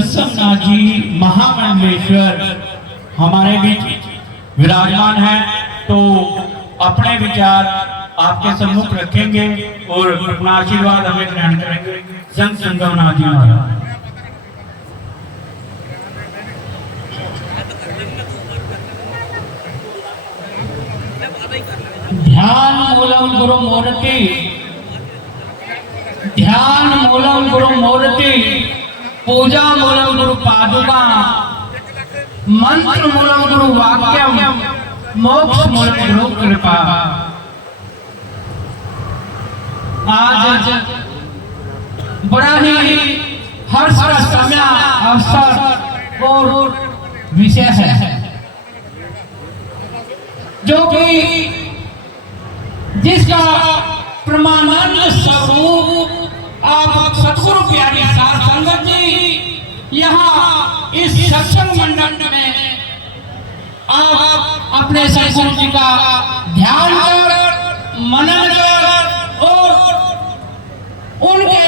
सत्संगनाथ जी महामंडलेश्वर हमारे बीच विराजमान हैं, तो अपने विचार आपके सम्मुख रखेंगे और अपना आशीर्वाद हमें ग्रहण करेंगे। संत संगमनाथ जी महाराज। ध्यान मूलम गुरु मूर्ति, ध्यान मूलम गुरु मूर्ति, पूजा मूलम गुरु पादुका, मंत्र मूलम गुरु वाक्यम, मोक्ष मूलम गुरु कृपा। आज बड़ा ही हर्ष का समय, अवसर और विषय है, जो कि जिसका प्रमाणानंद स्वरूप आप सतगुरु प्यारी साध संगत जी यहाँ इस सत्संग मंडल में आप अपने सतगुरु जी का ध्यान कर, मनन कर और उनके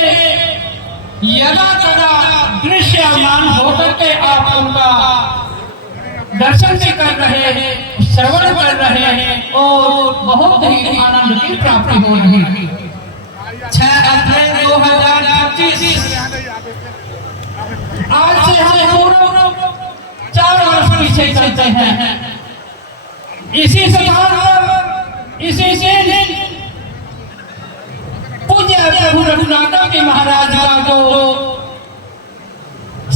यदा तदा दृश्यमान होकर के आप उनका दर्शन भी कर रहे हैं, श्रवण कर रहे हैं और बहुत ही आनंद की प्राप्ति हो रही है। 6 अप्रैल 2025 आज से हम पूरा 4 वर्ष पीछे चलते हैं। इसी स्थान पर इसी से पूज्य प्रभु रघुनाथ जी महाराज का जो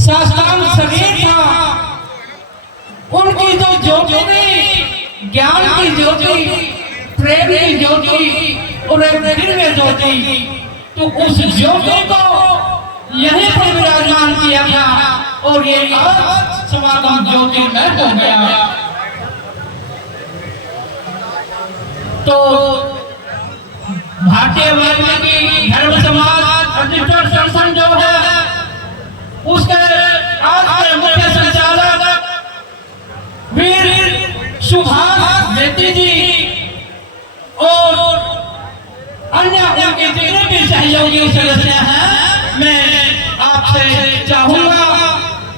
शास्त्रांग शरीर था, उनकी जो ज्योति थी, ज्ञान की ज्योति, प्रेम की ज्योति और दिव्य ज्योति, तो उस ज्योति को यहीं पर विराजमान किया था और ये आज समागम ज्योति में हो गया। तो भारतीय वाल्मीकि धर्म समाज रजिस्टर्ड संगठन जो है, उसके आज के मुख्य संचालक वीर सुभाष बेटी जी और अन्य उनके जितने भी सहयोगी सदस्य हैं, मैं आपसे चाहूंगा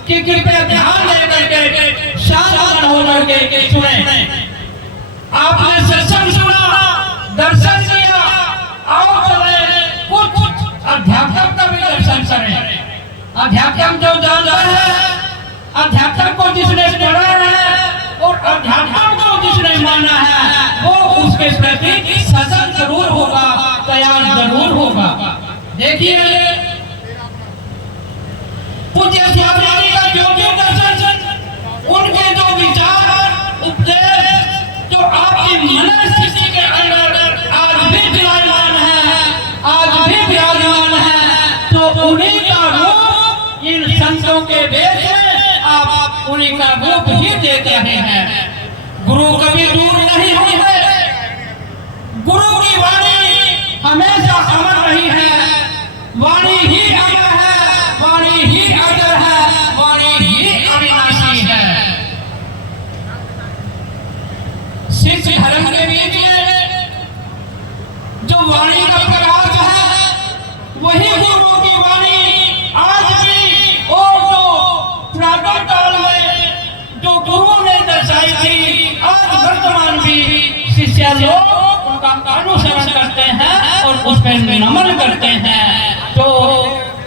कि कृपया ध्यान देकर के शांत होकर के सुने। आपने सत्संग सुना, दर्शन किया, आओ चले कुछ अध्यात्म का भी दर्शन करें। अध्यात्म जो जानता है, अध्यात्म को जिसने पढ़ा है और अध्यात्म को जिसने माना है, वो उसके प्रति सजग जरूर होगा, तैयार जरूर होगा। देखिए पूज्य स्वामी का ज्योति दर्शन, उनके जो विचार उपदेश जो आपकी मनस्थिति के अंदर आज भी विराजमान है, आज भी विराजमान है, तो उन्हीं का रूप इन संतों के वेश में आप उन्हीं का रूप ही देख रहे हैं। गुरु कभी दूर नहीं हुई है, गुरु की वाणी हमेशा अमर रही है, वाणी ही अमर है, वाणी ही अजर है, वाणी ही अविनाशी है। सिख धर्म के बीच जो वाणी का प्रकाश है, वही गुरु की वाणी आज भी और जो प्रातः काल में जो गुरु ने दर्शाई थी, आज वर्तमान भी शिष्य लोग उनका अनुसरण करते हैं और उस पर नमन करते हैं। तो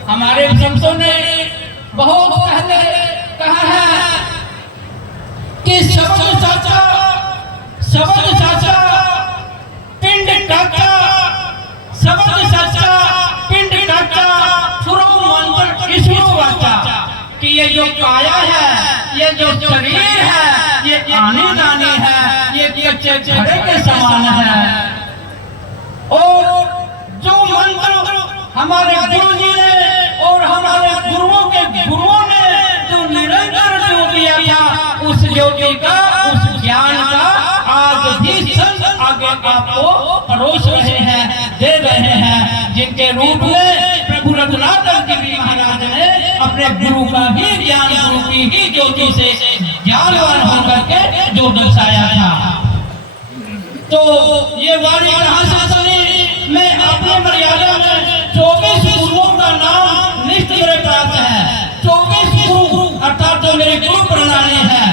हमारे संतों ने बहुत पहले कहा है कि शब्द साचा, शब्द साचा, पिंड काचा, शब्द साचा, पिंड काचा, सुरो मंत्र ईश्वर वाचा, कि ये जो काया है, ये जो शरीर है, ये आने जाने है, ये कच्चे घड़े के समान है। और जो मंत्र हमारे गुरु जी ने और हमारे गुरुओं ने जो निरंतर जो दिया था, उस ज्योति का, उस ज्ञान का आज भी संत आगे आपको परोस रहे हैं, दे रहे हैं, जिनके रूप में प्रभु रघुनाथ जी महाराज ने अपने गुरु का ही ज्ञान, गुरु की ही ज्योति से ज्ञानवान होकर के जो दर्शाया था। तो ये वाणी कहाँ से सुनी? मैं अपने मर्यादा में 24 गुरुओं का नाम लिस्ट मेरे पास है, 24 बनानी है।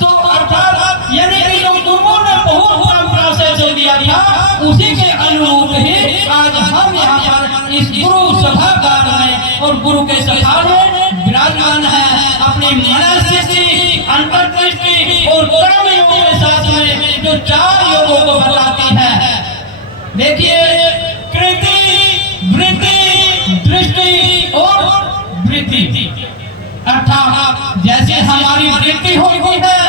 तो अर्थात यानी कि जो गुरुओं ने बहुत परंपरा से जो दिया था उसी के अनुरूप ही आज हम यहाँ पर इस गुरु सभागार में और गुरु के सभा में विराजमान है। अपनी मनस्थिति, अंतर्दृष्टि और कर्म योग के साथ में जो 4 योगों को बताती है। देखिए, कृति, वृत्ति, दृष्टि और वृत्ति। अर्थात जैसे हमारी वृत्ति हुई है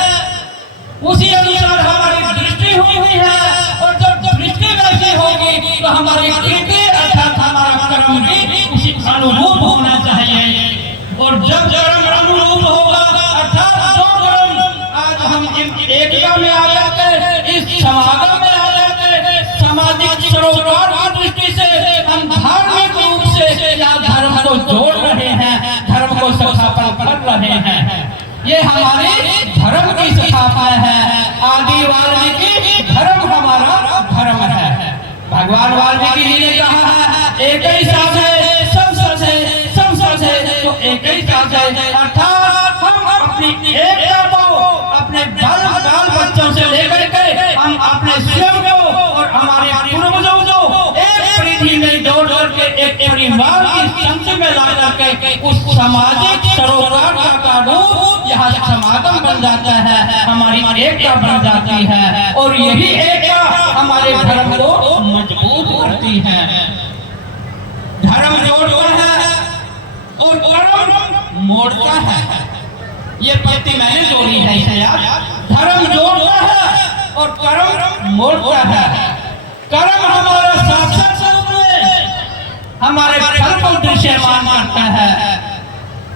उसी अनुसार हमारी दृष्टि हुई है, और जब दृष्टि वैसी होगी तो हमारी कृति अर्थात हमारा कर्म भी उसी अनुरूप होना चाहिए। और जब कर्म अनुरूप होगा अर्थात जो कर्म आज हम एकता में आ जाते, इस समागम में आ जाते, सामाजिक सरोकार की दृष्टि से हम धार्मिक रूप से या धर्म को जोड़ रहे हैं, धर्म को स्थापन कर रहे हैं। ये हमारी धर्म की स्थापना है। आदि वाल्मीकि धर्म हमारा धर्म है। भगवान वाल्मीकि जी ने कहा है एक ही साथ है, सब साथ है, सब साथ है, तो एक ही साथ है। अर्थात हम अपनी एकता को अपने बाल बच्चों से लेकर के हम अपने स्वयं को और हमारे पूर्वजों को एक परिधि में जोड़ करके एक परिवार की संस्था में ला करके उस सामाजिक सरोकार का रूप यहाँ समागम बन जाता है, हमारी एकता बन जाती है। और यही एकता हमारे धर्म को मजबूत करती है। धर्म जोड़ता है और कर्म मोड़ता है। ये पंक्ति मैंने जोड़ी है इसे याद। धर्म जोड़ता है और कर्म मोड़ता है। कर्म हमारा साक्षात स्वरूप में हमारे फल को दृश्यमान करता है।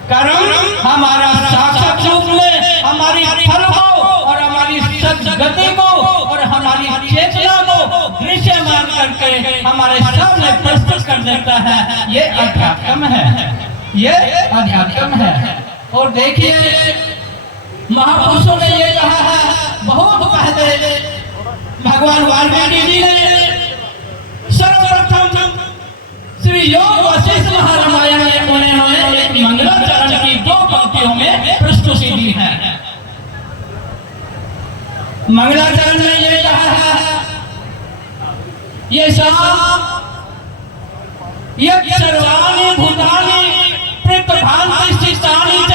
कर्म हमारा साक्षात रूप में हमारी फल को और हमारी सद्गति को और हमारी चेतना को दृश्यमान करके हमारे सामने प्रस्तुत कर देता है। ये अध्यात्म है, ये अध्यात्म है। और देखिए, महापुरुषों ने ये कहा है बहुत पहले, भगवान वाल्मीकि जी ने सर्वप्रथम श्री योग वशिष्ठ महारामायण में उन्होंने एक मंगलाचरण की 2 पंक्तियों में प्रस्तुति दी है। मंगलाचरण में ये कहा है, ये सर्वाणि भूतानि प्रत्यभान्ति स्थितानि च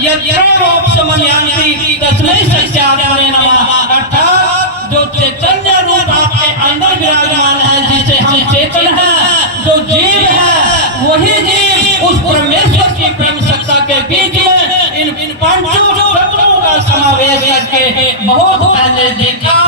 यद्येवोपशमन्यान्ति तस्मै सत्यात्मने नमः। अर्थात जो चैतन्य रूप आपके अंदर विराजमान है, जिसे हम चेतन है, जो जीव है, वही जीव उस परमेश्वर की प्रेम सत्ता के बीच में इन पंचों तत्वों का समावेश करके बहुत पहले देखा,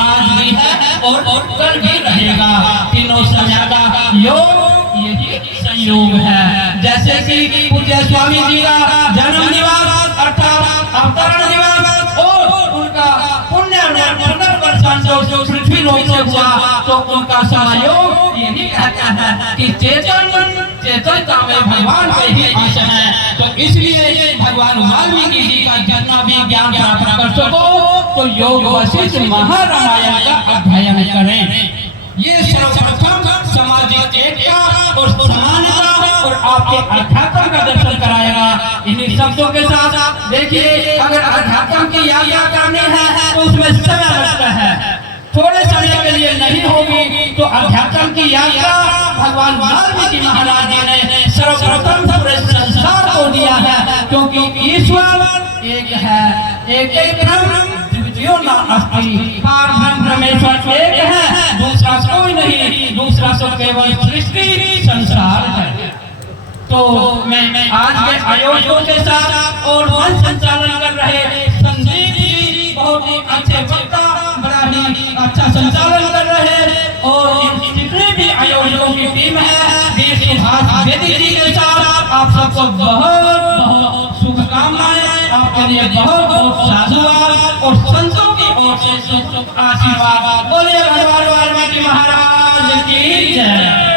आज भी है और कल भी रहेगा। तीनों समय का योग यही संयोग है। जैसे कि पूज्य स्वामी जी का जन्म दिवस अर्थात अवतरण दिवस और उनका पुनर्वर्षन जो पृथ्वी लोक से हुआ, तो उनका संयोग यही कहता है कि चेतनता में भगवान का ही अंश है। तो इसलिए भगवान वाल्मीकि जी का जितना भी ज्ञान प्राप्त कर सको तो योग वशिष्ठ महारामायण का अध्ययन करें। ये सर्वप्रथम सामाजिक एकता और समानता और आपके अध्यात्म का दर्शन कराएगा। इन्हीं शब्दों के साथ देखिए, अगर अध्यात्म की यात्रा करनी है तो उसमें समय लगता है, थोड़े समय के लिए नहीं होगी। तो अध्यात्म की यात्रा भगवान वाल्मीकि महाराज जी ने सर्वप्रथम पूरे संसार को दिया है, क्योंकि ईश्वर एक है, एक ही ब्रह्म, द्वितीयो न अस्ति। पारब्रह्म परमेश्वर एक है, दूसरा कोई नहीं, दूसरा तो केवल सृष्टि संसार है। तो मैं आज के आयोजकों के साथ और मंच संचालन कर रहे संदीप जी बहुत ही अच्छे वक्ता, बड़ा ही अच्छा संचालन कर रहे हैं। और जितने भी आयोजकों की टीम है, वीर सुभाष बेदी जी के साथ आप सबको बहुत बहुत शुभकामनाएं, आपके लिए बहुत बहुत साधुवाद और संतों की ओर से आशीर्वाद। बोलिए भगवान वाल्मीकि महाराज की जय।